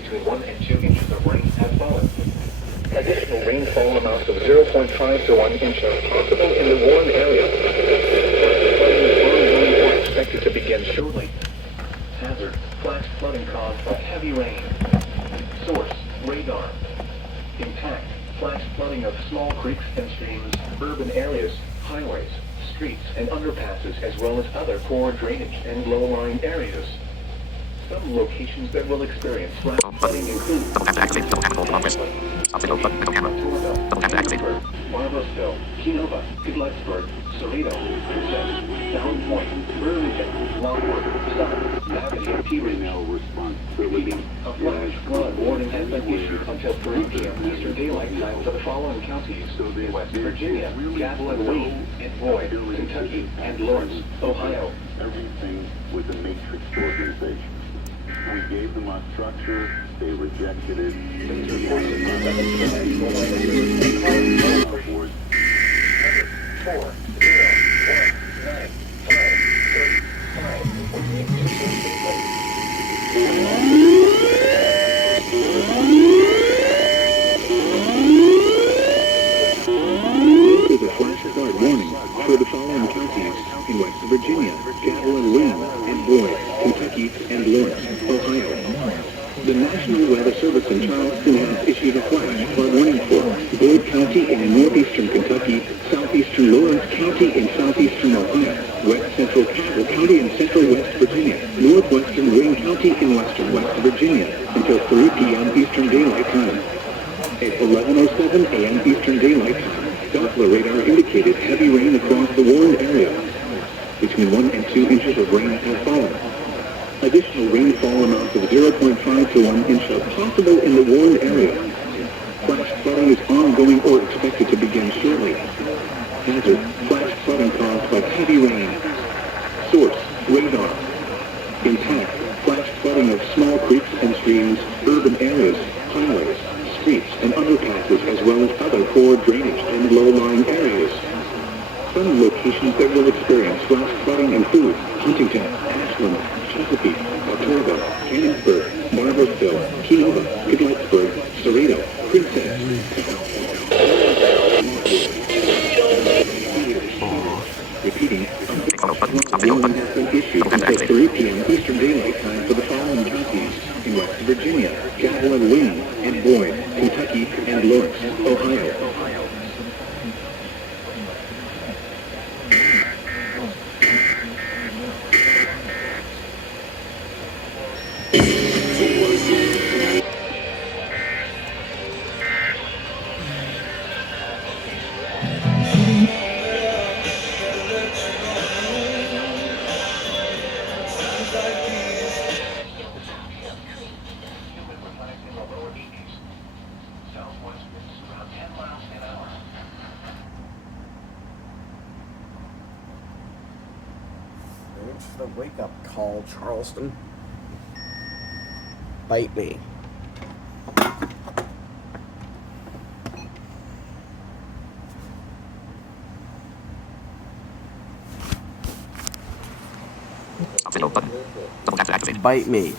between 1 and 2 inches of rain have fallen. Additional rainfall amounts of 0.5 to 1 inch are possible in the warned area. Flooding is expected to begin shortly. Hazard: flash flooding caused by heavy rain. Source: radar. Impact: flash flooding of small creeks and streams, urban areas, highways, streets, and underpasses, as well as other poor drainage and low-lying areas. Some locations that will experience flash flooding include Marblesville, Kenova, Gillespie, Cerrito, Princess, Sound Point, Burlington, Lockwood, South, Mavity, and Peabody. A flash flood warning has been issued until 3 p.m. Eastern Daylight Time for the following counties: West Virginia, Gatlin, Wayne, and Boyd, Kentucky, and Lawrence, Ohio. Everything with a matrix organization. We gave them our structure, they rejected it. For the following counties in West Virginia, Gatlin, Wayne, and Boyd, Kentucky, and Lawrence, Ohio. The National Weather Service in Charleston has issued a flash flood warning for Boyd County in northeastern Kentucky, southeastern Lawrence County in southeastern Ohio, west central Cabell County in central West Virginia, northwestern Wayne County in western West Virginia until 3 p.m. Eastern Daylight Time. At 11:07 a.m. Eastern Daylight Time, Doppler radar indicated heavy rain across the warned area. Between 1 and 2 inches of rain have fallen. Additional rainfall amounts of 0.5 to 1 inch are possible in the warned area. Flash flooding is ongoing or expected to begin shortly. Hazard: flash flooding caused by heavy rain. Source: radar. Impact: flash flooding of small creeks and streams, urban areas, highways, streets, and underpasses, as well as other poor drainage and low-lying areas. Some locations that will experience flash flooding include Huntington, Ashland, Chesapeake, Otorba, Cannonsburg, Marblesville, Kenova, Gillespie, Cerrito, Princess. Repeating, warning has been issued until 3 p.m. Eastern Daylight Time for the following counties in West Virginia, Gatlin, Wayne, and Boyd, Kentucky, and Lawrence, Ohio. It's the wake-up call, Charleston. Bite me. Open. Double tap to activate. Bite me.